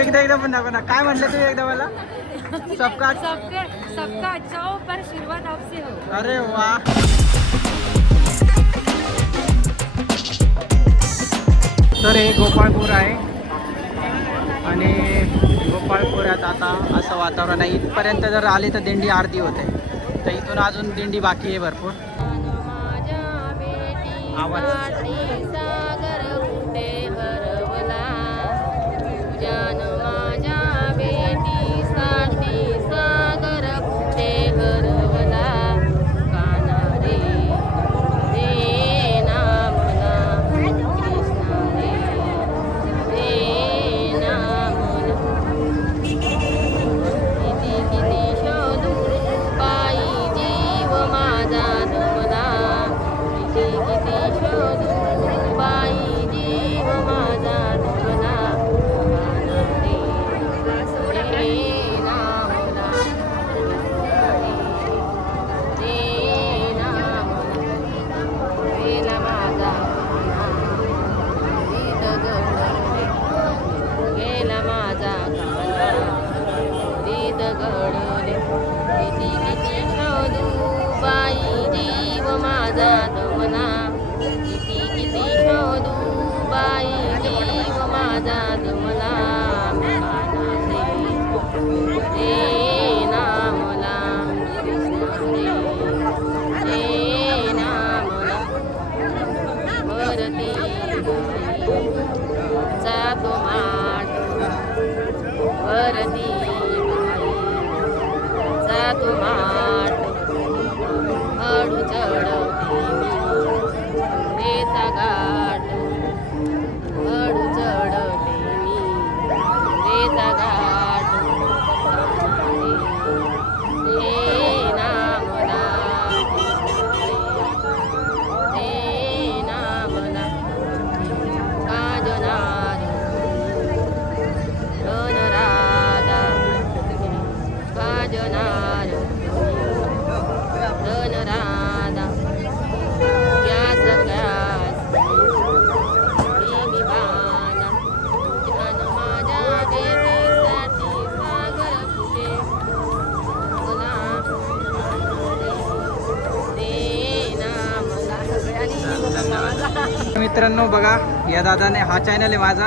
एकदा पण दाखव ना. काय म्हटलं तू एकदा मला? सबका सबका अच्छा हो पर शुरुआत आपसे हो. अरे वा. तर हे गोपाळपूर आहे आणि गोपाळपुरात आता असं वातावरण आहे. इथपर्यंत जर आले तर दिंडी अर्धी होते. तर इथून अजून दिंडी बाकी आहे भरपूर. आवाज मित्रांनो बघा, या दादाने हा चॅनल आहे माझा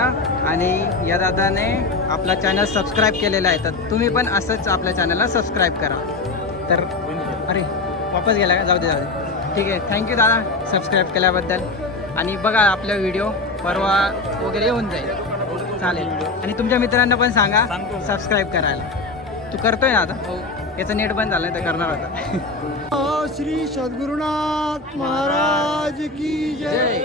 आणि या दादाने आपला चॅनल सबस्क्राईब केलेला आहे. तर तुम्ही पण असंच आपल्या चॅनलला सबस्क्राईब करा. तर अरे वापस गेला का? जाऊ दे. ठीक आहे, थँक्यू दादा सबस्क्राईब केल्याबद्दल. आणि बघा आपला व्हिडिओ परवा वगैरे येऊन जाईल. चालेल. आणि तुमच्या मित्रांना पण सांगा सबस्क्राईब करायला. तू करतोय ना आता? हो. याचं नेट बंद झालं तर करणार होता. श्री सद्गुरुनाथ महाराज की जय.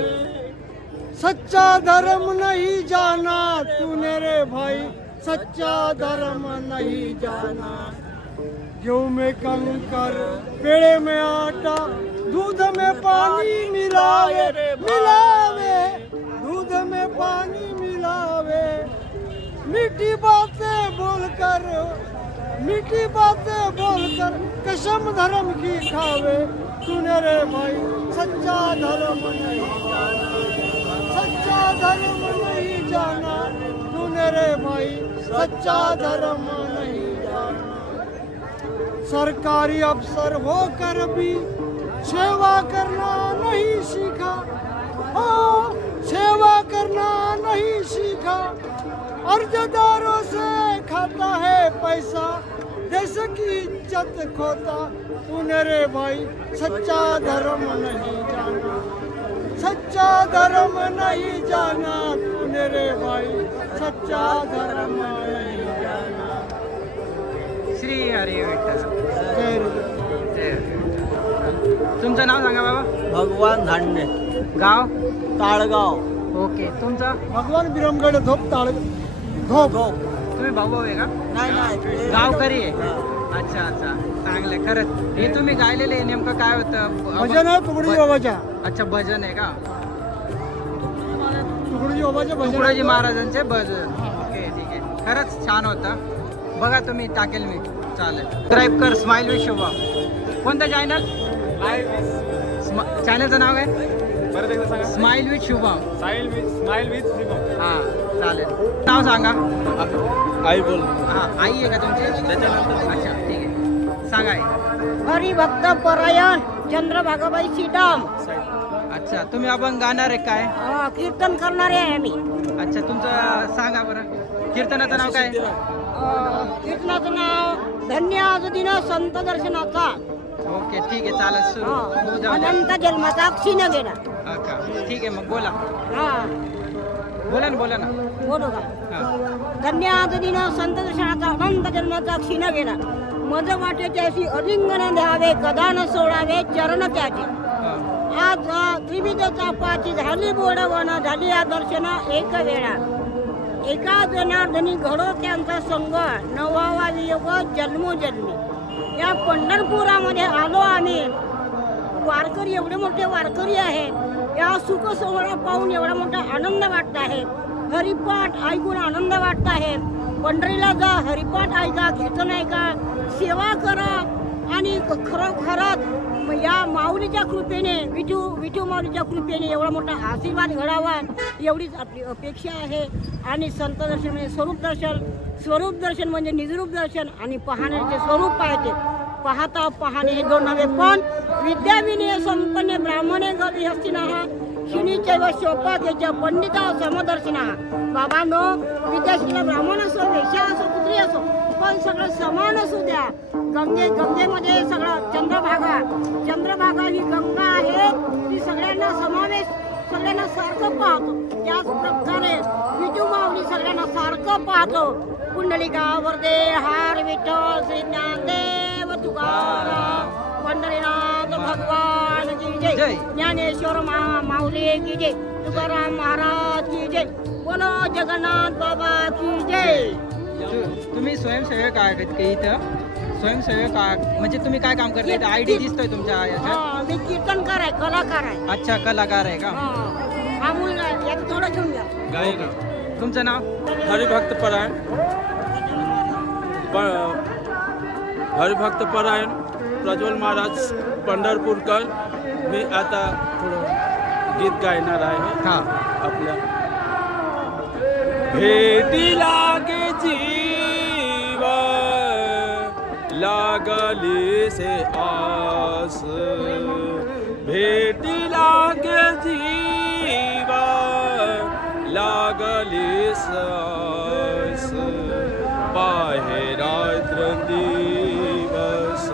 सच्चा धर्म नहीं जाना तूने रे भाई, सच्चा धर्म नहीं जाना. गेहूं में कंकर, पेड़े में आटा, दूध में पानी मिलावे मिलावे, दूध में पानी मिलावे. मीठी बातें बोलकर, मीठी बातें बोलकर कसम धर्म की खावे. तूने रे भाई सच्चा धर्म नहीं जाना, सच्चा धर्म नहीं जाना. तूने रे भाई सच्चा धर्म नहीं जाना. सरकारी अफसर होकर भी सेवा करना नहीं सीखा. हाँ, सेवा करना नहीं सीखा. अर्जदारों से खाता है पैसा, देश की इज्जत खोता. तूने रे भाई सच्चा धर्म नहीं जाना, सच्चा धर्म नहीं जाना. तूने रे भाई सच्चा धर्म नहीं जाना. श्री हरी विठ्ठल. जय जय हरी विठ्ठल. तुमचं नाव सांगा बाबा. भगवान धांडे, गाव? ताळगाव. ओके. तुमचं? भगवान बिरमगड धोप ताळ धोप. तुम्ही भाऊ आहे का? नाही गावकरी आहे. अच्छा अच्छा, चांगलं. खरंच हे तुम्ही गायलेले नेमकं काय होतं? भजन आहे तुकडोजी बाबाच्या. अच्छा, भजन आहे का? तुकडोजी बाबाचे भजन. तुकडोजी महाराजांचे भजन. ओके, ठीक आहे. खरंच छान होतं. बघा तुम्ही, टाकेल मी. चालेल. सबस्क्राईब कर. Smile with Shubham. कोणतं चॅनल? चॅनलचं नाव काय? परत एकदा सांगा. Smile with Shubham. Smile with Shubham. हां. चालेल. नाव सांगा. आई बोल. हा, आई आहे का तुमची? त्याच्यानंतर अच्छा, ठीक आहे. सांगा आई. हरिभक्त परायण चंद्रभागाबाई सीताम. अच्छा, तुम्ही अभंग गाणार आहे काय? कीर्तन करणारे आहे आम्ही. अच्छा, तुमचं सांगा बरं. कीर्तनाचं नाव काय? कीर्तनाचं नाव धन्य आज दिन संत दर्शनाचा. ओके, ठीक आहे, चालेल. सुरू हो, जाऊ द्या. अनंत जन्माचा क्षीण गेला. हा का? ठीक आहे, मग बोला. हा बोला ना. बोलू का? हा. धन्य आज दिन संत दर्शनाचा अनंत जन्माचा क्षीण गेला. मज वाटे त्याशी अलिंगन द्यावे कदा न सोडावे चरण त्याचे. हा. आज त्रिविध चापाची झाली बोडवण झाली या दर्शन एक वेळा. एका जनार्दनी घडो त्यांचा संग नवावा वियोग जन्मोजन्मी. या पंढरपुरामध्ये आलो आम्ही. वारकरी एवढे मोठे वारकरी आहेत. या सुख सोहळा पाहून एवढा मोठा आनंद वाटत आहे. हरिपाठ ऐकून आनंद वाटत आहे. पंढरीला जा, हरिपाठ ऐका, कीर्तन ऐका, सेवा करा आणि खरोखरच या माऊलीच्या कृपेने विठू माऊलीच्या कृपेने एवढा मोठा आशीर्वाद घडावा एवढीच आपली अपेक्षा आहे. आणि संत दर्शन म्हणजे स्वरूप दर्शन म्हणजे निजरूप दर्शन आणि पाहण्याचे स्वरूप पाहते. पाहता पाहणे हे दोन नव्हे पण विद्या विनय संपन्न ब्राह्मणे गवी हस्तिना शिणीचे व शोपाकेच्या पंडिता समदर्शना. बाबांनो, विद्याशिला ब्राह्मण असो, वेश्या असो, कुत्री असो, पण सगळं समान असू द्या. गंगेमध्ये सगळं चंद्रभागा ही गंगा आहे. ती सगळ्यांना सगळ्यांना सारखं पाहतो. त्याच प्रकारे विठू माऊली सगळ्यांना सारखं पाहतो. कुंडलिका वरदे हार विठ्ठल श्री ज्ञानदेव तुकाराम पंढरीनाथ भगवान की जय. ज्ञानेश्वर माऊली की जय. तुकाराम महाराज की जय. बोलो जगन्नाथ बाबा की जय. तुम्ही स्वयंसेवक आहे का इथं? स्वयंसेवक म्हणजे तुम्ही काय काम करता? आयडी दिसतोय तुमच्या याच्यात. मी कीर्तनकार आहे, कलाकार आहे. अच्छा, कलाकार आहे का? हा मुलगा आहे. यात थोडं घेऊन घ्या. गायक. तुमचं नाव? हरिभक्त परायण. हरिभक्त परायण प्रज्वल महाराज पंढरपूरकर. मी आता थोडं गीत गायणार आहे. हा. आपल्या भेटी लागे जीव लागली से आस. भेटी लागे जीव लागली से आस. पाहे रात्र दिवस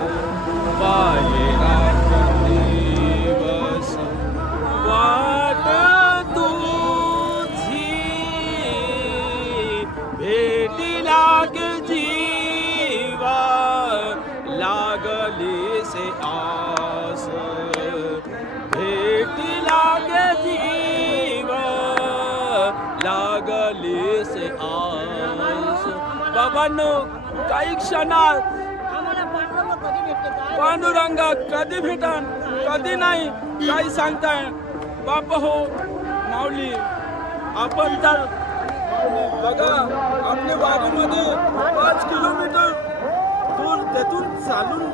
पाहे रात्र दिवस वाट तुझी भेटी लागे जीवा लागली से आस. भेटी लागे जीवा लागली से आस. बाबांनो, काही क्षणात आम्हाला पांडुरंग कधी भेटते काय? पांडुरंगा कधी भेटन कधी नाही काही सांगताय. बापा हो माऊली, आपण तर बघा आपल्या वारीमध्ये 5 किलोमीटर दूर तेथून चालून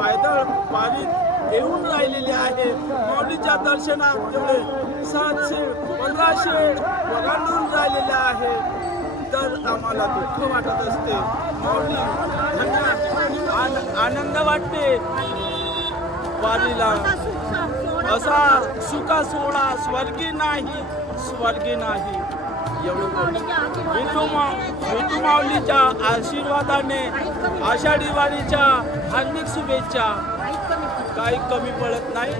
पायदळ वारीत येऊन राहिलेले आहे. माऊलीच्या दर्शनात एवढे 700 1500 ओलांडून राहिलेले आहे. तर आम्हाला दुःख वाटत असते. माऊली आनंद वाटते. वारीला असा सुखा सोहळा स्वर्गी नाही. एवढं विठू माऊलीच्या आशीर्वादाने आषाढी वारीच्या हार्दिक शुभेच्छा. काही कमी पडत नाही.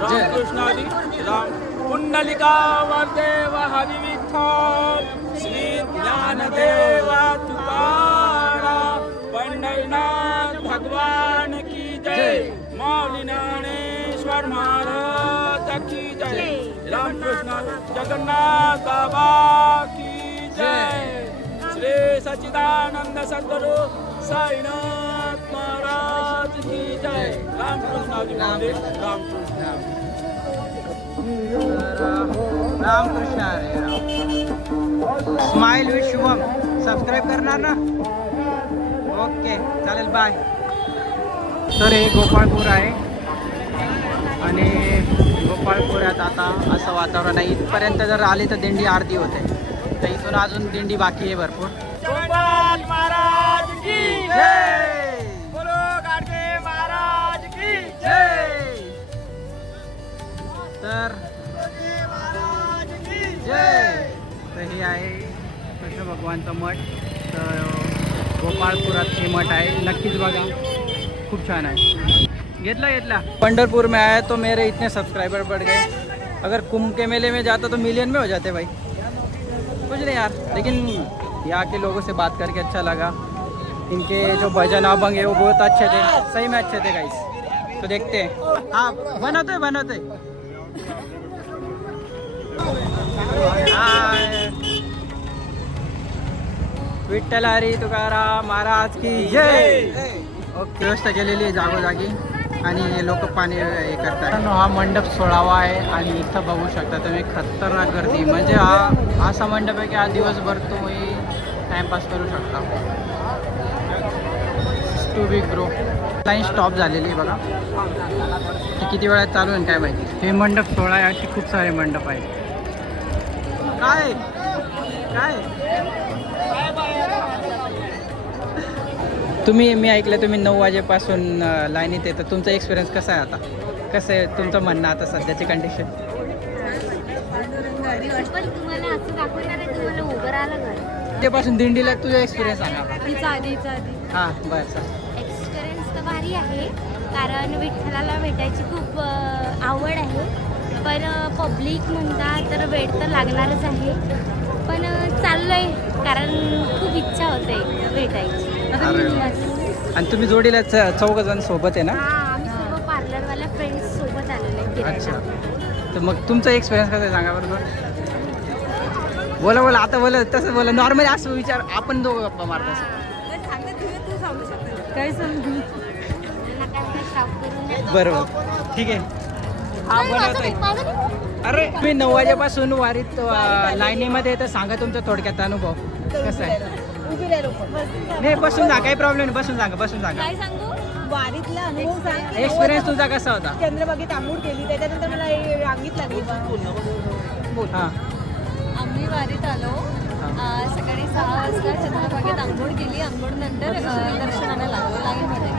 रामकृष्ण हरी राम. कुंडलिका वरदेव हरी विठ्ठल श्री ज्ञानदेवा तुकाराम पंढरीनाथ भगवान की जय. माऊली ज्ञानेश्वर महाराज की जय. रामकृष्ण जगन्नाथ बाबा की जय. श्री सच्चिदानंद सद्गुरु साईनाथ महाराज की जय. रामकृष्ण हरी रामकृष्ण. रामकृष्ण हरे Ram. Smile with Shubham subscribe करणार ना? ओके, चालेल, बाय. तर हे गोपाळपूर आहे आणि गोपाळपुरात आता असं वातावरण आहे. इथपर्यंत जर आले तर दिंडी आरती होते. तर इथून अजून दिंडी बाकी आहे भरपूर. तर तर हे आहे कृष्ण भगवानचं मठ. तर गोपाळपुरात हे मठ आहे, नक्कीच बघा, खूप छान आहे. घेतला पंढरपुर में आया तो मेरे इतने सब्सक्राइबर बढ़ गए. अगर कुंभ के मेले में जाता तो मिलियन में हो जाते भाई. कुछ नहीं यार, लेकिन यहाँ के लोगों से बात करके अच्छा लगा. इनके जो भजन अभंग है वो बहुत अच्छे थे, सही में अच्छे थे गाइस. तो देखते हैं. हाँ बनवते विठ्ठल हरी तुकाराम महाराज की जय. ओके, व्यवस्था केलेली आहे जागोजागी आणि लोक पाणी हे करतात. हा मंडप 16वा आहे आणि इथं बघू शकता तुम्ही खतरनाक गर्दी. म्हणजे हा असा मंडप आहे की हा दिवसभर तुम्ही टाइमपास करू शकता. Too big bro. Line stop झालेली आहे बघा. ती किती वेळात चालू आहे काय माहिती. हे मंडप 16 आहे, अशी खूप सारे मंडप आहेत. काय मी ऐकलं तुम्ही 9 वाजेपासून लाईनीत येतं. तुमचा एक्सपिरियन्स कसा आहे आता? कसं आहे तुमचं म्हणणं आता सध्याची कंडिशन? पण तुम्हाला असं दाखवणार आहे, तुम्हाला उभं राहायला घर त्यापासून दिंडीला तुझा एक्सपिरियन्स सांगा. तिचा आधीचा आधी हां बरं सर. एक्सपिरियन्स तर भारी आहे, कारण विठ्ठलाला भेटायची खूप आवड आहे. पण पब्लिक म्हणता तर वेळ तर लागणारच आहे, पण चाललोय कारण खूप इच्छा होते भेटायची. आणि तुम्ही जोडीला 4 जण सोबत आहे ना? हां, आम्ही सर्व पार्लरवाल्या फ्रेंड्स सोबत आलेले फिरायला. अच्छा, तर मग तुमचा एक्सपिरियन्स कसा आहे सांगा बरोबर. बोला आता बोला, तसं बोला, नॉर्मली असं विचार. आपण दोघं गप्पा मारतो काय सांगू बरोबर. ठीक आहे. हा बरोबर. अरे तुम्ही 9 वाजेपासून वारीत लाईनीमध्ये तर सांगा तुमचा थोडक्यात अनुभव कसा आहे. नाही बसून जा, काही प्रॉब्लेम नाही, बसून सांगा. काय सांगू वारीतला अनुभव सांग. एक्सपिरियन्स तुझा कसा होता? चंद्रबागेत आंघोळ केली, त्याच्यानंतर मला रांगीत लागली. हां आम्ही वारीत आलो सकाळी 6 वाजता. चंद्रबागेत आंघोळ केली, आंघोळ नंतर दर्शनाला लागलो लाईनमध्ये.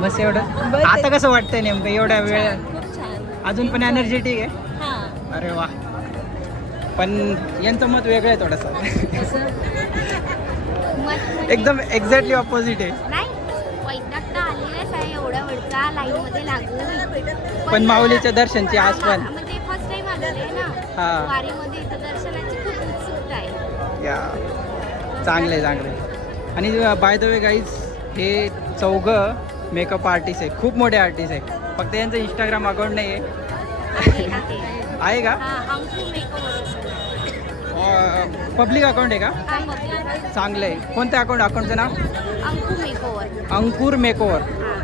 बस एवढं. आता कसं वाटतंय नेमकं एवढ्या वेळ? खूप छान. अजून पण एनर्जेटिक आहे. हां, अरे वा. पण यांचं मत वेगळं आहे थोडंसं. एकदम एक्झॅक्टली ऑपोजिट आहे. नाही वैताग तर आलेलाच आहे एवढ्या वेळचा लाईनमध्ये लागून. पण माऊलीच्या दर्शनची आज पण म्हणजे फर्स्ट टाइम आलेले ना हां. वारीमध्ये, इथं दर्शनाची खूप उत्सुकता आहे. या चांगले. आणि बाय द वे गाईज, हे 4 मेकअप आर्टिस्ट आहे, खूप मोठे आर्टिस्ट आहे. फक्त यांचं इंस्टाग्राम अकाउंट नाही आहे. आहे का? हां, अंकू मेकओव्हर. पब्लिक अकाउंट आहे का? चांगलं आहे. कोणतं अकाउंटचं नाव? अंकू मेकओव्हर. अंकुर मेकओव्हर. हां,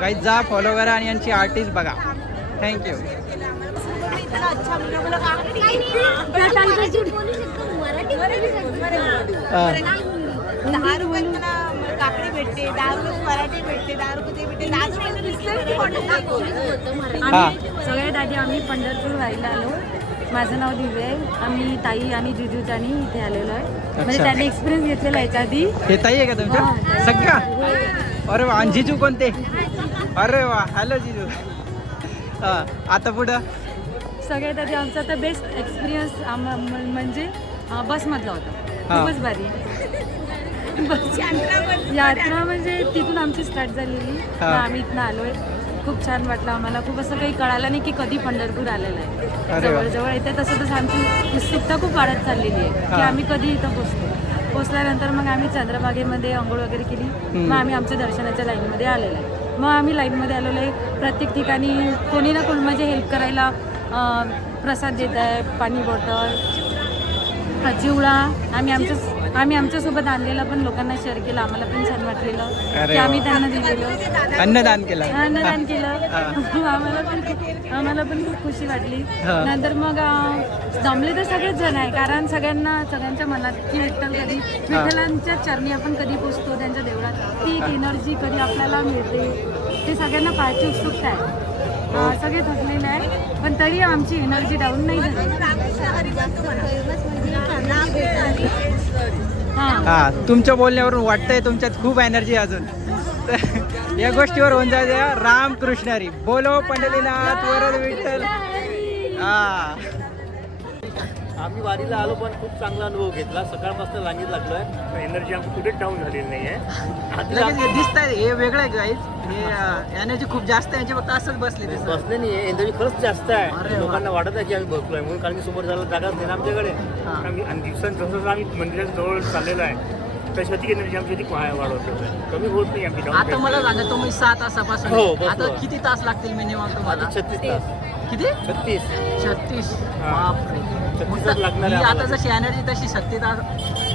गाईज जा फॉलो करा आणि यांची आर्टिस्ट बघा. थँक्यू. अच्छा मला मराठी 10 रुपयात मला काकडी भेटते, 10 रुपयात पराठे भेटते, 10 रुपये ते भेटते, 10 हां सगळ्यात आधी आम्ही पंढरपूर वारीला आलो. माझं नाव दिव्या आहे. आम्ही ताई आणि जिजूजानी इथे आलेलो आहे. म्हणजे त्यांनी एक्सपिरियन्स घेतलेला आहे याच्या आधी. हे ताई आहे का तुमच्या सगळ्या? अरे वा. आणि जिजू कोणते? अरे वा, हॅलो जिजू. हां, आता पुढं सगळ्यात आधी आमचा तर बेस्ट एक्सपिरियन्स म्हणजे बसमधला होता. खूपच भारी. यात्रा म्हणजे तिथून आमची स्टार्ट झालेली. आम्ही इथनं आलोय. खूप छान वाटलं आम्हाला. खूप असं काही कळालं नाही की कधी पंढरपूर आलेलं आहे. जवळजवळ येते तसं आमची उत्सुकता खूप वाढत चाललेली आहे की आम्ही कधी इथं पोचल्यानंतर मग आम्ही चंद्रभागेमध्ये आंघोळ वगैरे केली. मग आम्ही आमच्या दर्शनाच्या लाईनमध्ये आलेलो आहे. मग आम्ही लाईनमध्ये आलेलो आहे. प्रत्येक ठिकाणी कोणी ना कोणी म्हणजे हेल्प करायला, प्रसाद देत आहे, पाणी बॉटल, चिवडा आम्ही आमच्यासोबत आणलेला पण लोकांना शेअर केलं. आम्हाला पण छान वाटलेलं की आम्ही त्यांना दिलेलं. अन्नदान केलं. आम्हाला पण खूप खुशी वाटली. नंतर मग जमले तर सगळेच जण आहे, कारण सगळ्यांच्या मनात की विठ्ठलांच्या चरणी आपण कधी पोचतो, त्यांच्या देवळात ती एक एनर्जी कधी आपल्याला मिळते, ते सगळ्यांना पाहायची उत्सुकता आहे. सगळे थकलेले आहे पण तरी आमची एनर्जी डाऊन नाही झाली. हा तुमच्या बोलण्यावरून वाटतंय तुमच्यात खूप एनर्जी अजून. तर या गोष्टीवर होऊन जायचं रामकृष्ण हरी बोलो पंढरीनाथ वरद विठ्ठल. हा आम्ही वारीला आलो पण खूप चांगला अनुभव घेतला. सकाळपासून रांगेत लागलोय. एनर्जी आमची कुठेच डाऊन झालेली नाहीये. लगेच दिसत आहे हे वेगळं आहे गाईज. हे एनर्जी खूप जास्त आहे यांची फक्त असंच बसली दिसत. बसले नाही एनर्जी खरंच जास्त अरे आहे. वा. लोकांना वाटत आहे की आम्ही बसलोय म्हणून. कारण की समोर जायला जागाच नाही ना आमच्याकडे. हा. आम्ही आणि दिवसांत जसं आम्ही मंदिराच्या जवळ चाललेलो आहे तशी अधिक एनर्जी आमची ती वाढवतो. कमी होत नाही आमची down. आता मला सांगा तुम्ही 6 तासापासून हो, बसलो. आता किती तास लागतील मिनिमम तुम्हाला? आता 36 तास. किती? 36. 36. हा. बापरे. 36 तास लागणार ही आहे आता आम्हाला. जशी एनर्जी तशी 36 तास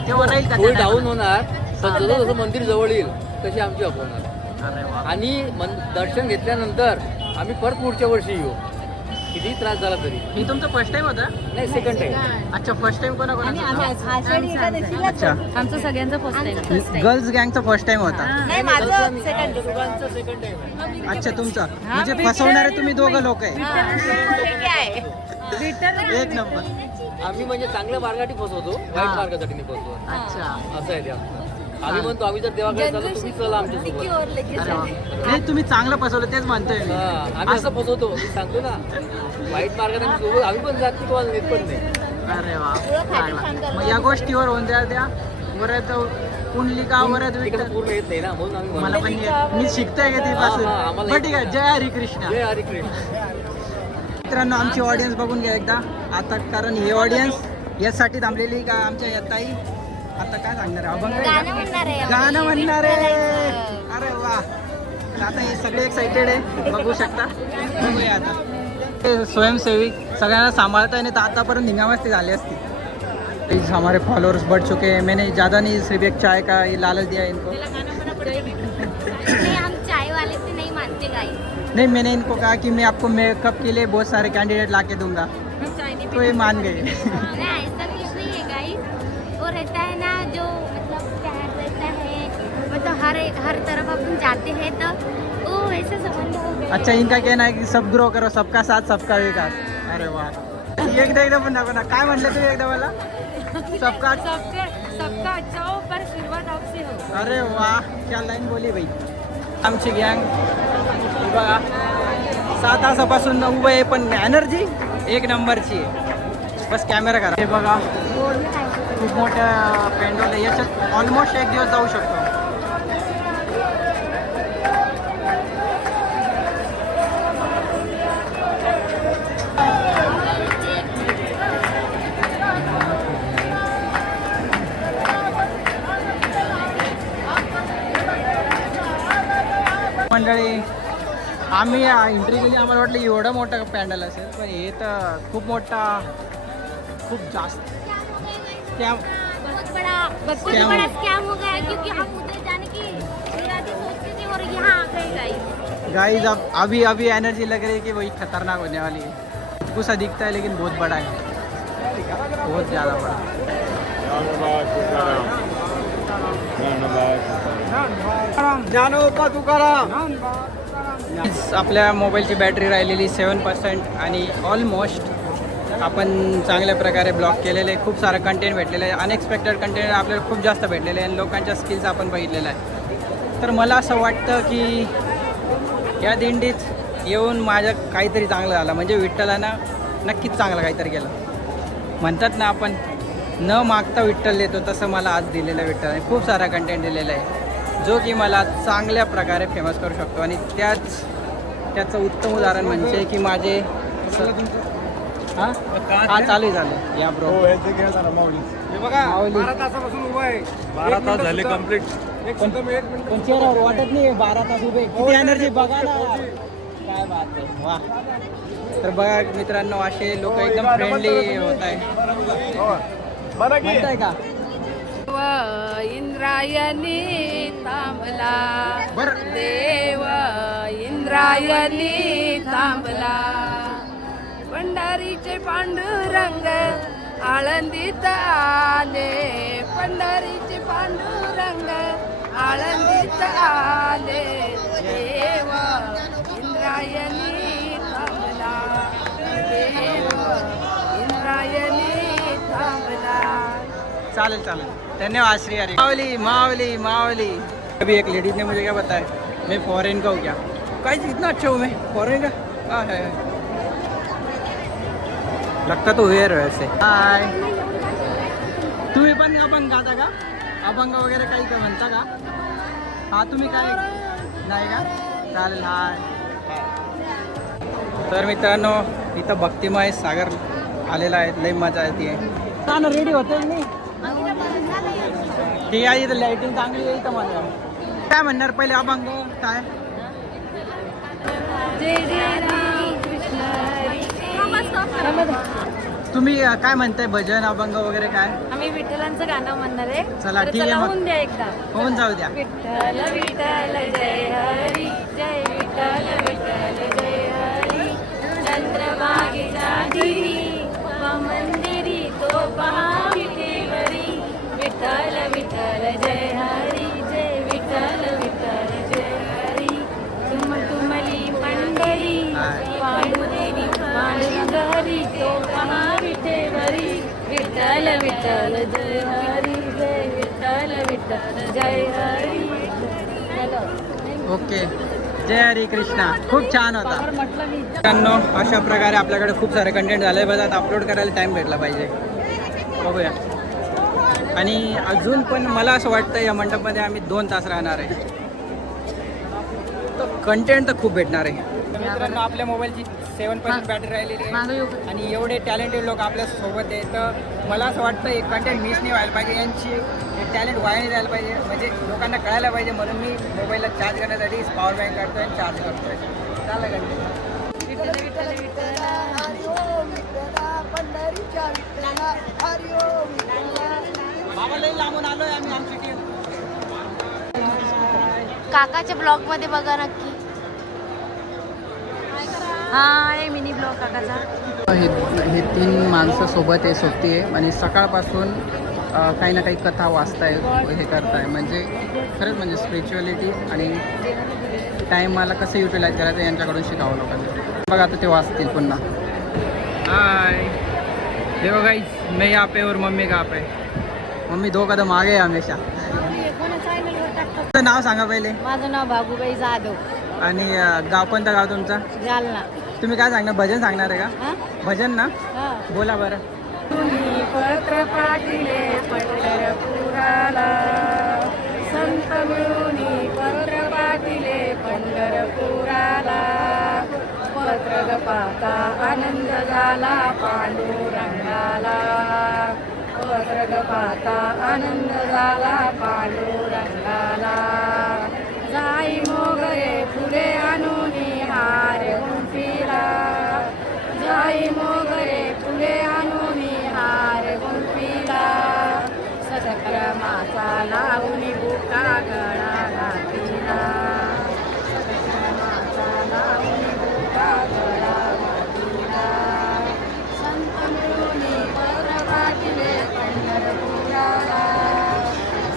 तेव्हा राहील का? थोडी त्या डाऊन time होणार पण जसं जसं मंदिर जवळ येईल तशी आमची अप होणार. ला? अरे वा. आणि दर्शन घेतल्यानंतर आम्ही परत पुढच्या वर्षी येऊ कितीही त्रास झाला तरी. हे तुमचं फर्स्ट टाइम होतं? नाही सेकंड टाइम. अच्छा फर्स्ट टाइम कोणाकोणाचं होतं? अच्छा आमचं सगळ्यांचं फर्स्ट टाइम. गर्ल्स गँगचा फर्स्ट टाइम होता. नाही माझं सेकंड सेकंड टाइम आहे. अच्छा तुमचा म्हणजे फसवणारे तुम्ही दोघं लोक आहे. आहे. एक नंबर. आम्ही म्हणजे चांगल्या मार्गासाठी फसवतो वाईट मार्गासाठी नाही फसवतो. अच्छा असं आहे ते आमचं. आम्ही म्हणतो आम्ही जर देवाकडे चाललो तुम्ही चला आमच्यासोबत. अरे वा. नाही तुम्ही चांगलं फसवलं तेच म्हणतोय मी. आम्ही असं फसवतो मी सांगतो ना. वाईट मार्गाने आम्ही सोबत आम्ही पण जात नाही कोणाला नेत पण नाही. अरे वा चांगलं. मग या गोष्टीवर होऊन द्या वरद पुंडलिका वरद ते विठ्ठल कसं पूर्ण येत नाही ना म्हणून आम्ही मला म्हणतो. पण येत. मी शिकतोय का ती हा, पासून आम्हाला बरं ठीक आहे. जय हरी कृष्ण. जय हरी कृष्ण. मित्रांनो आमची ऑडियन्स बघून घ्या एकदा आता. कारण हे ऑडियन्स यासाठी थांबलेली का आमच्या या ताई आता काय सांगणार आहे? अभंग आहे गाणं का? म्हणणार आहे. गाणं म्हणणार आहे. अरे वा. तर आता हे सगळे एक्साइटेड आहे बघू शकता. बघूया आता ते स्वयंसेवी सगळ्यांना सांभाळता नाही तर आतापर्यंत निगामस्ती झाली असती. प्लीज हमारे फॉलोअर्स बढ़ चुके हैं. मैंने ज़्यादा नहीं सिर्फ एक चाय का ये लालच दिया है इनको. नहीं, हम चाय वाले से नहीं मानते गाइस. नहीं मैंने इनको कहा कि मैं आपको मेकअप के लिए बहुत सारे कैंडिडेट ला के दूंगा तो ये मान गए. नहीं, ऐसा कुछ नहीं है गाइस. वो रहता है ना जो मतलब प्यार रहता है, मतलब हर तरफ अपन जाते हैं तो वो ऐसा संबंध हो गया. अच्छा इनका कहना है कि सब ग्रो करो सबका साथ सबका विकास. अरे वा. एकदा पण दाखव ना. काय म्हणलं तुम्ही एकदा मला? सबका सबका अच्छा हो पर शुरुआत आपसे हो. अरे वा क्या लाईन बोली बाई. आमची गँग बघा 7 तासापासून उभं आहे पण एनर्जी एक नंबरची आहे. बस कॅमेरा करा. हे बघा खूप मोठं पेंडॉल आहे. याच्यात ऑलमोस्ट एक दिवस जाऊ शकतो. मंडळी आम्ही एंट्री केली आम्हाला वाटलं एवढं मोठं पॅन्डल असेल पण हे तर खूप मोठा खूप जास्त त्या बहुत Scam. बड़ा स्कैम हो गया है क्योंकि हम उधर जाने की इरादे सोचते थे और यहाँ आ गए गाइस. गाइस अब अभी एनर्जी लग रही है कि वही खतरनाक होने वाली है. कुछ सा दिखता है लेकिन बहुत बड़ा है. बहुत ज़्यादा बड़ा. ज्ञानोबा तुकाराम. आपल्या मोबाईलची बॅटरी राहिलेली 7% आणि ऑलमोस्ट आपण चांगल्या प्रकारे ब्लॉक केलेले. खूप सारं कंटेंट भेटलेलं आहे. अनएक्सपेक्टेड कंटेंट आपल्याला खूप जास्त भेटलेले आहे आणि लोकांच्या स्किल्स आपण बघितलेलं आहे. तर मला असं वाटतं की या दिंडीत येऊन माझं काहीतरी चांगलं झालं. म्हणजे विठ्ठलानं नक्कीच चांगलं काहीतरी केलं. म्हणतात ना आपण न मागता विठ्ठल देतो तसं मला आज दिलेलं विठ्ठलाने खूप सारा कंटेंट दिलेला आहे जो की मला चांगल्या प्रकारे फेमस करू शकतो. आणि त्याचं उत्तम उदाहरण म्हणजे की माझे हां हां चालू झालं या ब्रो. बघा माऊली. 12 तासापासून उभा आहे. 12 तास झाले कंप्लीट. पण चेहऱ्यावर वाटत नाही 12 तास उभे. किती एनर्जी बघा ना. काय बात आहे. वा. तर बघा मित्रांनो असे लोक एकदम फ्रेंडली होत आहे. म्हणताय का इंद्रायणी थांबला बरं देव इंद्रायणी थांबला. पंढरीचे पांडुरंग आळंदीत आले. पंढरीचे पांडुरंग आळंदीत आले. देव इंद्रायणी थांबला. देव इंद्रायणी थांबला. चालेल चालेल, धन्यवाद श्री हरी। मावली मावली मावली। अभी एक लेडीज ने मुझे क्या बताया, मैं फॉरेन का हूँ क्या, कहीं इतना अच्छा हूँ मैं फॉरेन का। हाँ है, लगता तो वेअर वैसे। हाय, तुम्ही पण अभंग गाता का, अभंग वगैरे काही का म्हणता का? हा तुम्ही काय नाही का, चालेल। हाय, तर मित्रांनो इथं भक्तिमय सागर आलेला आहे, लई मजा येते। ना रेडी होते मी, ठीक आहे, इथं लाईटिंग चांगली आहे इथं मला। काय म्हणणार पहिले अभंग काय? जय जय राम कृष्ण हरी। तुम्ही काय म्हणताय, भजन अभंग वगैरे काय? आम्ही विठ्ठलांचं गाणं म्हणणार आहे। चला तर ठीक आहे, चला मग होऊन द्या एकदा। होऊन जाऊ द्या। विठ्ठल विठ्ठल जय हरी, जय विठ्ठल विठ्ठल जय हरी। चंद्रभागेच्या तीरी व मंदिरी तो पहा विठेवरी। विठ्ठल विठ्ठल जय हरी, जय विठ्ठल विठ्ठल जय हरी। तुमली पंढरी पांडुदेवी पांडुरंगरी तो पहा विठेवरी। विठ्ठल विठ्ठल जय हरी, जय विठ्ठल विठ्ठल जय हरी। ओके, जय हरी कृष्णा। खूप छान होता मित्रांनो। अशा प्रकारे आपल्याकडे खूप सारे कंटेंट झाले, बघा आता अपलोड करायला टाईम भेटला पाहिजे, बघूया। आणि अजून पण मला असं वाटतं या मंडपमध्ये आम्ही 2 तास राहणार आहे, तर कंटेंट तर खूप भेटणार आहे। मित्रांनो आपल्या मोबाईलची 7% बॅटरी राहिलेली आहे आणि एवढे टॅलेंटेड लोक आपल्या सोबत आहे, तर मला असं वाटतं एक कंटेंट मिस नाही व्हायला पाहिजे, यांची टॅलेंट वाया नाही जायला पाहिजे, म्हणजे लोकांना कळायला पाहिजे, म्हणून मी मोबाईलला चार्ज करण्यासाठी पॉवर बँक काढतोय आणि चार्ज करतोय। चालेल कंटेंट। विठ्ठल विठ्ठल बाबा लई लांबून आलोय आम्ही, आमची टीम। काकाच्या ब्लॉग मध्ये बघा नक्की। हा आहे मिनी ब्लॉग काकाचा। हे 3 माणसं सोबत आहे, सोबती आहे आणि सकाळपासून काही ना काही कथा वाचताय, हे करताय, म्हणजे खरंच म्हणजे स्पिरिच्युअलिटी आणि टाईमाला कसं युटिलाइज करायचं यांच्याकडून शिकावं लोकांना। बघा आता ते वाचतील पुन्हा। हाय देखो गाइस, मैं यहाँ पे और मम्मी कहाँ पे, मम्मी 2 कदम आगे है हमेशा। तुमचं नाव सांगा पहिले। माझं नाव भागूबाई जाधव, आणि गाव कोणतं गाव तुमचं? जालना। तुम्ही काय सांगणार, भजन सांगणार आहे का? भजन ना, बोला बरं। पत्र पाठिले पंढरपुराला, संत मिळूनी पत्र पाठिले पंढरपुराला। पत्र गपाता आनंद झाला पांडुरंगाला। पत्र गपाता आनंद झाला पांडुरंगाला। जाई मोगरे फुले आणूनी हार गुंफिला। जाई मोगरे फुले आणूनी हार गुंफिला। सतक्रमाचा लावूनी बुका गळा घातिला। सतक्रमाचा लावूनी बुका गळा घातिला। संत मिळूनी पत्र पाठिले पंढरपुराला।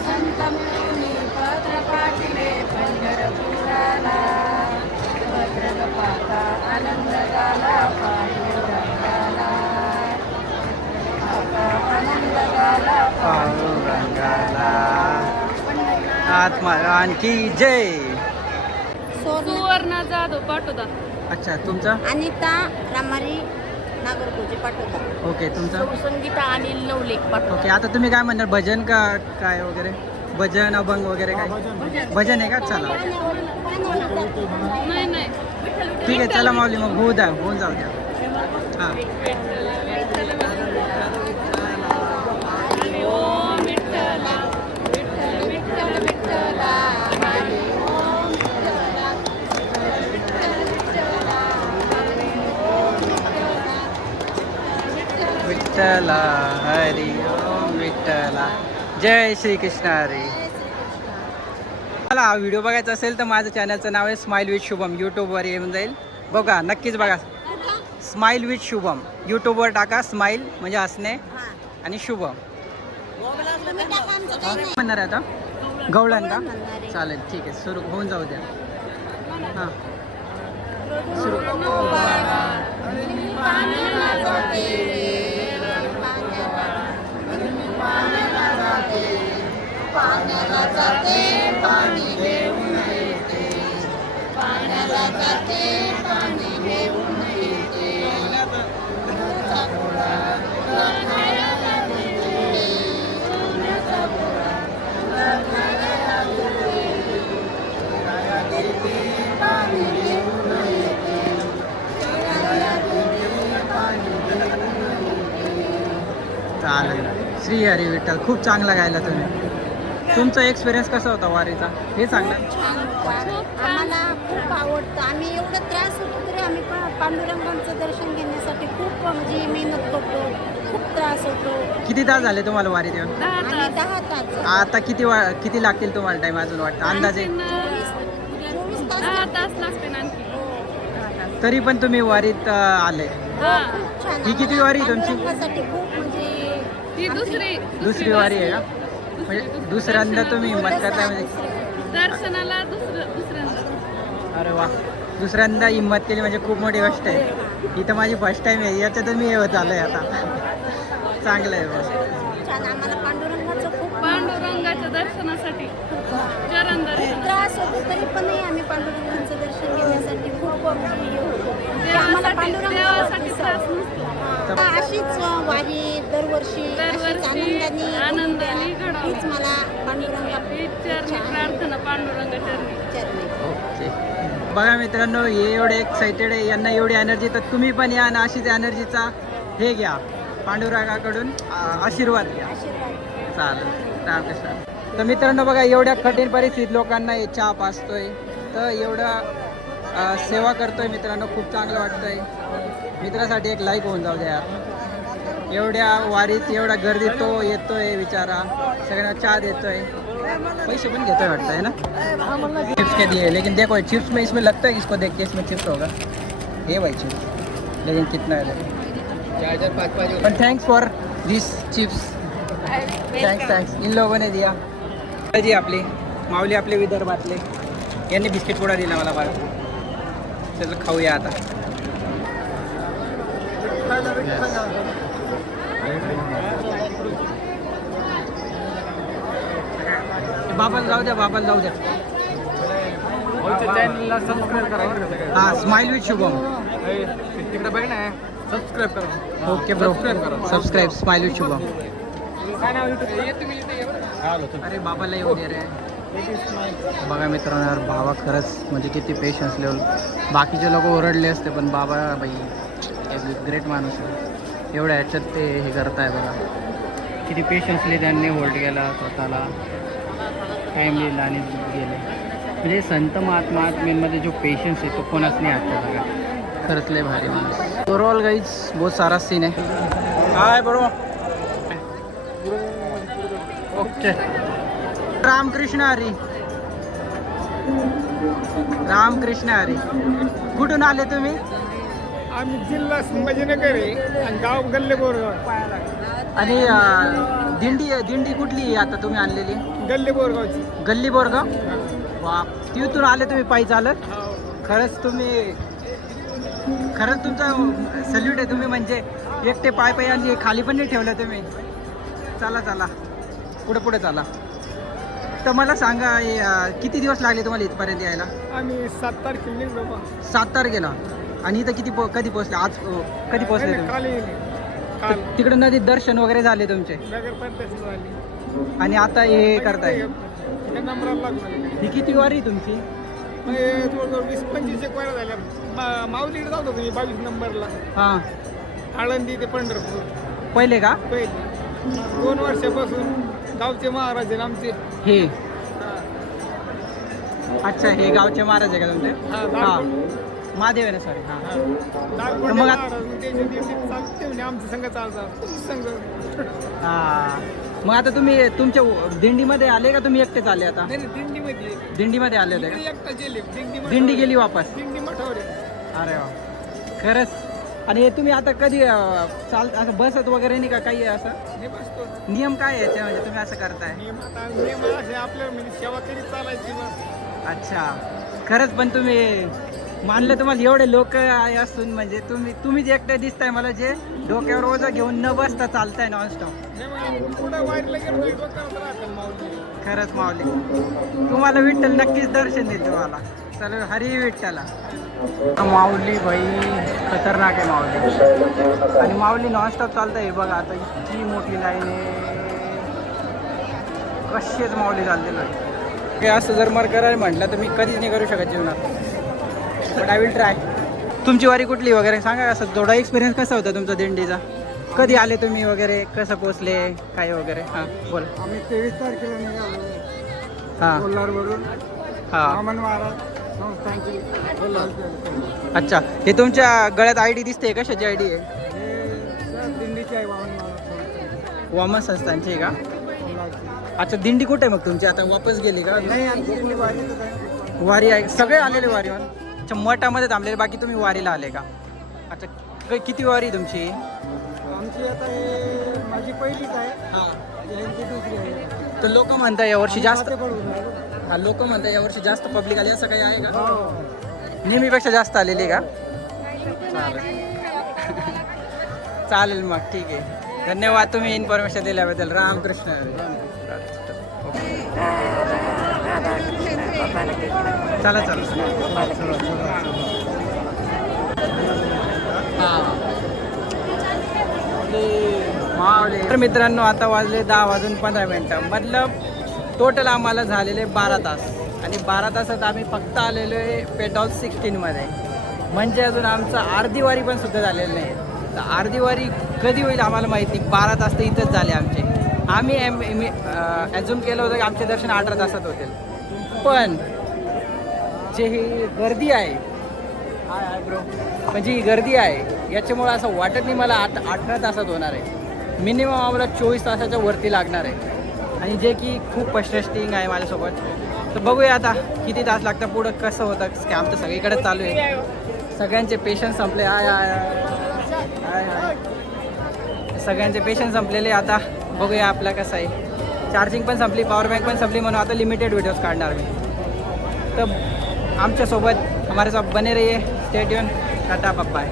संत मिळूनी पत्र पाठिले पंढरपुराला। पत्र गपाता आनंद झाला पांडुरंगाला। आनंद झाला पांडुरंगाला। आत्मा आणखी जय। सुवर्ण जाधव पाठवता। अच्छा, तुमचं? अनिता रामारी नागरकोचे पाठवता। ओके, तुमचं? संगीता अनिल नवलेक पाठवता। ओके, आता तुम्ही काय म्हणणार, भजन का काय वगैरे, भजन अभंग वगैरे काय? भजन आहे का? चला नाही नाही, ठीक आहे, चला माऊली, मग होऊन जाऊ द्या। हां, विठ्ठला हरी ओम विठ्ठला, जय श्री कृष्ण हरी। मला हा व्हिडिओ बघायचा असेल तर माझं चॅनलचं नाव आहे स्माइल विथ शुभम, यूट्यूबवर येऊन जाईल, बघा नक्कीच बघा। स्माइल विथ शुभम यूट्यूबवर टाका, स्माइल म्हणजे हसणे आणि शुभम। म्हणणार आहे आता गवळण का? चालेल, ठीक आहे, सुरू होऊन जाऊ द्या। हां, सुरू। चालेल. श्री हरी विठ्ठल, खूप चांगला गायला तुम्ही. तुमचा एक्सपिरियन्स कसा होता वारीचा हे सांगा. आम्हाला खूप आवडतं. आम्ही एवढं त्रास होतो तरी आम्ही पांडुरंगांचं दर्शन घेण्यासाठी खूप म्हणजे मेहनत करतो. खूप त्रास होतो. किती तास झाले तुम्हाला वारीत येऊन? आणि 10 तास आता किती लागतील तुम्हाला टाइम अजून वाटतं अंदाजे? 24 तास लागते ना आणखी. तरी पण तुम्ही वारीत आले. खूप छान. ही किती वारी आहे तुमची? पांडुरंगासाठी खूप म्हणजे ती दुसरी वारी आहे का? म्हणजे दुसऱ्यांदा तुम्ही हिंमत करताय म्हणजे? दर्शनाला दुसऱ्यांदा. अरे वा, दुसऱ्यांदा हिंमत केली म्हणजे खूप मोठी गोष्ट आहे. ही तर माझी फर्स्ट टाइम आहे, याच्यातच मी येत आलोय आता. चांगलं आहे बस. छान. आम्हाला पांडुरंगाचं खूप पांडुरंगाच्या दर्शनासाठी चरण दर्शन. त्रास होतो तरी पण आम्ही पांडुरंगाचं दर्शन घेण्यासाठी खूप हे होतो. आम्हाला देवासाठी त्रास पांडुरंग नसतो. अशीच वारी दरवर्षी अशीच आनंदाने हीच घडावी. मला पांडुरंगा ही चरणी प्रार्थना पांडुरंग चरणी. चरणी. ओके. बघा मित्रांनो, हे एवढे एक्साइटेड आहे, यांना एवढी एनर्जी, तर तुम्ही पण या आणि अशीच एनर्जीचा हे घ्या, पांडुरंगाकडून आशीर्वाद घ्या. आशीर्वाद. चालेल. रामकृष्ण. तर मित्रांनो बघा, एवढ्या कठीण परिस्थितीत लोकांना हे चहा पाचतोय, तर एवढं सेवा करतोय मित्रांनो, खूप चांगलं वाटतंय. मित्रासाठी एक लाईक होऊन जाऊ द्या यार. एवढ्या वारीत एवढ्या गर्दीत तो येतोय बिचारा, सगळ्यांना चहा देतोय, पैसे पण घेतोय वाटतं है ना. चिप्स के दिए, लेकिन देखो चिप्स में इसमें लगता है इसको देख के इसमें चिप्स होगा ये भाई चिप्स, लेकिन कितना है 4,500. पण thanks for this chips. Thanks in लोगों ने दिया. जी आपली माऊली, आपले विदर्भातले, यांनी बिस्किट पुडा दिला मला बघा. चल खाऊया आता. बाबाला जाऊ द्या, बाबाला जाऊ द्या. चॅनलला सबस्क्राईब करा. हा, स्माइल विथ शुभम. तिकडे बघ ना, सबस्क्राईब करा. Okay bro, subscribe smile with Shubham. काय नाव YouTube? अरे बाबाला येऊ दे रे. बघा मित्रांनो, यार बाबा खरंच म्हणजे किती पेशन्स लेवल. बाकीचे लोक ओरडले असते, पण बाबा बाई एक ग्रेट माणूस आहे. एवढ्या ह्याच्यात ते हे करताय बघा, किती पेशन्सली त्यांनी होल्ड केला स्वतःला, फॅमिलीला आणि गेले. म्हणजे संत महात्म्यांमध्ये जो पेशन्स आहे तो कोणाच नाही आता बघा. खरंच लय भारी माणूस. ओव्हरऑल गाईज बहुत सारा सीन आहे. Hi bro. Okay. Ramakrishna Hari. Ramakrishna Hari. कुठून आले तुम्ही? आम्ही जिल्हा संभाजीनगर आहे आणि गाव गल्ले बोरगाव. आणि दिंडी कुठली आहे आता तुम्ही आणलेली? गल्ले बोरगावची. गल्ली बोरगाव. वा, तिथून आले तुम्ही पायी चालत? खरंच तुमचा सल्यूट आहे. तुम्ही म्हणजे एकटे पाय आणि खाली पण नाही ठेवलं तुम्ही. चला पुढे चला. तर मला सांगा, किती दिवस लागले तुम्हाला इथपर्यंत यायला? आम्ही 7 तारखेला निघलो बा. 7 तारखेला. आणि इथं कधी पोहोचले? आज कधी पोहोचले तुम्ही? काल तिकडे नदीत दर्शन वगैरे झाले तुमचे? नगरपंचायत झाली. आणि आता हे करताय? नंबराला लागलो. ही किती वारी तुमची? जवळजवळ 20-25 एक वाऱ्या झाल्या. माऊलीकडे जातो तुम्ही 22 नंबरला. हां. आळंदी ते पंढरपूर. पहिले का? पहिले 2 वर्षापासून गावचे महाराज आहेत आमचे. हे अच्छा, हे गावचे महाराज आहे का तुमचे? हां, महादेव आहे ना, सॉरी. हां. मग मग आमचं संघ चालतात संघ. मग आता तुम्ही तुमच्या दिंडीमध्ये आले का तुम्ही एकटेच आले? आता दिंडीमध्ये दिंडीमध्ये आले होते का? एकटा गेले. दिंडी गेली वापस? दिंडी मठावर आहे. अरे वा, खरंच. आणि तुम्ही आता कधी असं बसत वगैरे नाही का काही असं? हे बसतो. नियम काय आहे याच्या, म्हणजे तुम्ही असं करताय? नियम असे आपल्याला म्हणजे सेवा करीत चालायची बस. अच्छा, खरंच. पण तुम्ही मानलं तुम्हाला एवढे लोक असून म्हणजे तुम्ही जे एकटे दिसताय मला जे डोक्यावर ओझं घेऊन न बसता चालताय नॉनस्टॉप. खरंच माऊली तुम्हाला विठ्ठल नक्कीच दर्शन देईल तुम्हाला. चल हरी विठ्ठला. माऊली भाई खतरनाक आहे माऊली. आणि माऊली नॉनस्टॉप चालतंय बघा. आता इतकी मोठी लाईन आहे. कशीच माऊली चाललेलं आहे. हे असं जर मर करायला म्हटलं तर मी कधीच नाही करू शकत जीवनात. But I will try. तुमची वारी कुठली वगैरे सांगा. असं थोडा एक्सपिरियन्स कसा होता तुमचा दिंडीचा. कधी आले तुम्ही वगैरे कसं पोचले काय वगैरे. हां बोल. आम्ही 23 तारखेला निघालो हां कोल्हारवरून. हां वामन महाराज संस्थांची अच्छा. हे तुमच्या गळ्यात आय डी दिसते कशाची आय डी आहे. हे दिंडीची आहे वामन महाराज वामन संस्थांची आहे का. संस्थांची. अच्छा दिंडी कुठे आहे मग तुमची आता वापस गेली का. नाही आमची दिंडी वारीतच आहे. वारी आहे सगळे आलेले वारीवर. अच्छा मठामध्ये थांबलेले बाकी तुम्ही वारीला आले का. अच्छा किती वारी आहे तुमची. आमची आता हे माझी पहिलीच आहे. हां यांची दुसरी आहे. तर लोक म्हणतात यावर्षी जास्त. ते पडून आहे. हा लोक म्हणतात यावर्षी जास्त पब्लिक आली असं काही आहे का. हो. नेहमीपेक्षा जास्त आलेली का. चालेल चालेल मग ठीक आहे. धन्यवाद तुम्ही इन्फॉर्मेशन दिल्याबद्दल. रामकृष्ण हरी. चला चला तर मित्रांनो आता वाजले 10:15 मतलब टोटल आम्हाला झालेले 12 तास. आणि 12 तासात आम्ही फक्त आलेलो आहे पेटॉल 16मध्ये. म्हणजे अजून आमचं अर्धी वारी पण सुद्धा झालेलं नाही. तर अर्धी वारी कधी होईल आम्हाला माहिती नाही. 12 तास तर इथंच झाले आमचे. आम्ही ॲझ्युम केलं होतं की आमचे दर्शन 18 तासात होतील. पण जे ही गर्दी आहे ब्रो म्हणजे ही गर्दी आहे याच्यामुळं असं वाटत नाही मला 18 तासात होणार आहे. मिनिमम आम्हाला 24 तासाच्या वरती लागणार आहे. आणि जे की खूप फ्रस्ट्रेटिंग आहे माझ्यासोबत. तर बघूया आता किती तास लागतं पुढं कसं होतं. स्कॅम तर सगळीकडे चालू आहे. सगळ्यांचे पेशन्स संपले. सगळ्यांचे पेशन्स संपलेले. आता बघूया आपला कसं आहे. चार्जिंग पण संपली पॉवर बँक पण संपली म्हणून आता लिमिटेड व्हिडिओज काढणार मी. तर आमच्यासोबत हमारे साथ बने रहिए. Stay tune. Tata bye.